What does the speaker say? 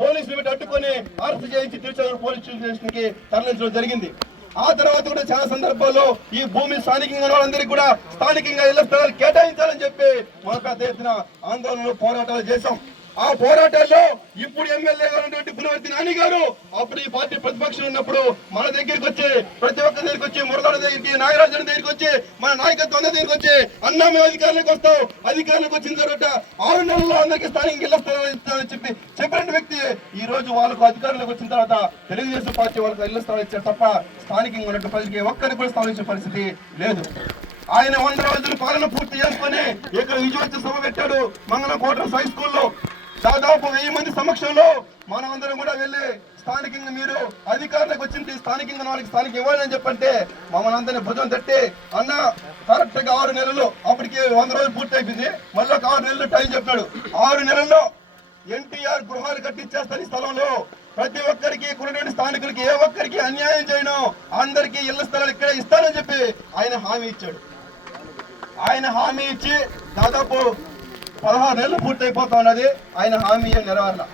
పోలీసులు పెట్టి అడ్డుకొని అరెస్ట్ చేయించి తిరుచానూరు పోలీస్ స్టేషన్ కి తరలించడం జరిగింది. ఆ తర్వాత కూడా చాలా సందర్భాల్లో ఈ భూమి స్థానికంగా వాళ్ళందరికీ కూడా స్థానికంగా ఇళ్ల స్థలాలు కేటాయించాలని చెప్పి మనం పెద్ద ఎత్తున ఆందోళనలు పోరాటాలు చేశాం. ఆ పోరాటాల్లో ఇప్పుడు ఎమ్మెల్యే గారు పునవర్తి నాని గారు అప్పుడు ఈ పార్టీ ప్రతిపక్షం ఉన్నప్పుడు మన దగ్గరికి వచ్చి ప్రతి ఒక్కరి దగ్గరికి వచ్చి మురళ దగ్గరికి నాగరాజన్ దగ్గరికి వచ్చి మన నాయకత్వం దగ్గరికి వచ్చి అన్నా మేము అధికారులకు వస్తాం, అధికారులకు వచ్చిన తర్వాత 6 నెలల్లో అందరికీ స్థానికంగా ఇళ్ల స్థలాలు ఇస్తామని చెప్పిన వ్యక్తి ఈ రోజు వాళ్ళకు అధికారులకు వచ్చిన తర్వాత తెలుగుదేశం పార్టీ వాళ్ళకి ఇళ్ల స్థలాలు ఇచ్చారు తప్ప స్థానికంగా ఉన్నట్టు ప్రజలకి ఒక్కరికి కూడా స్థలం ఇచ్చే పరిస్థితి లేదు. ఆయన 100 రోజుల పాలన పూర్తి చేసుకుని ఇక్కడ విజయోత్సవ సభ పెట్టాడు మంగళం క్వార్టర్స్ హై స్కూల్లో. దాదాపు 1000 మంది సమక్షంలో మనం అందరం కూడా వెళ్ళి స్థానికంగా మీరు అధికారులకు వచ్చింది స్థానికంగా వాళ్ళకి స్థానిక ఇవ్వాలని చెప్పంటే మమ్మల్ని అందరినీ భుజం తట్టి అన్న కరెక్ట్ గా 6 నెలలు అప్పటికి 100 రోజులు పూర్తి అయిపోయింది, మళ్ళీ ఒక 6 నెలలు టైం చెప్పాడు. 6 నెలల్లో ఎన్టీఆర్ గృహాలు కట్టించేస్తారు. ఈ స్థలంలో ప్రతి ఒక్కరికి కొన్నటువంటి స్థానికులకి ఏ ఒక్కరికి అన్యాయం చేయను, అందరికీ ఇళ్ల స్థలాలు ఇక్కడే ఇస్తానని చెప్పి ఆయన హామీ ఇచ్చాడు. ఆయన హామీ ఇచ్చి దాదాపు 16 నెలలు పూర్తి అయిపోతా ఉన్నది. ఆయన హామీ నెరవేరల.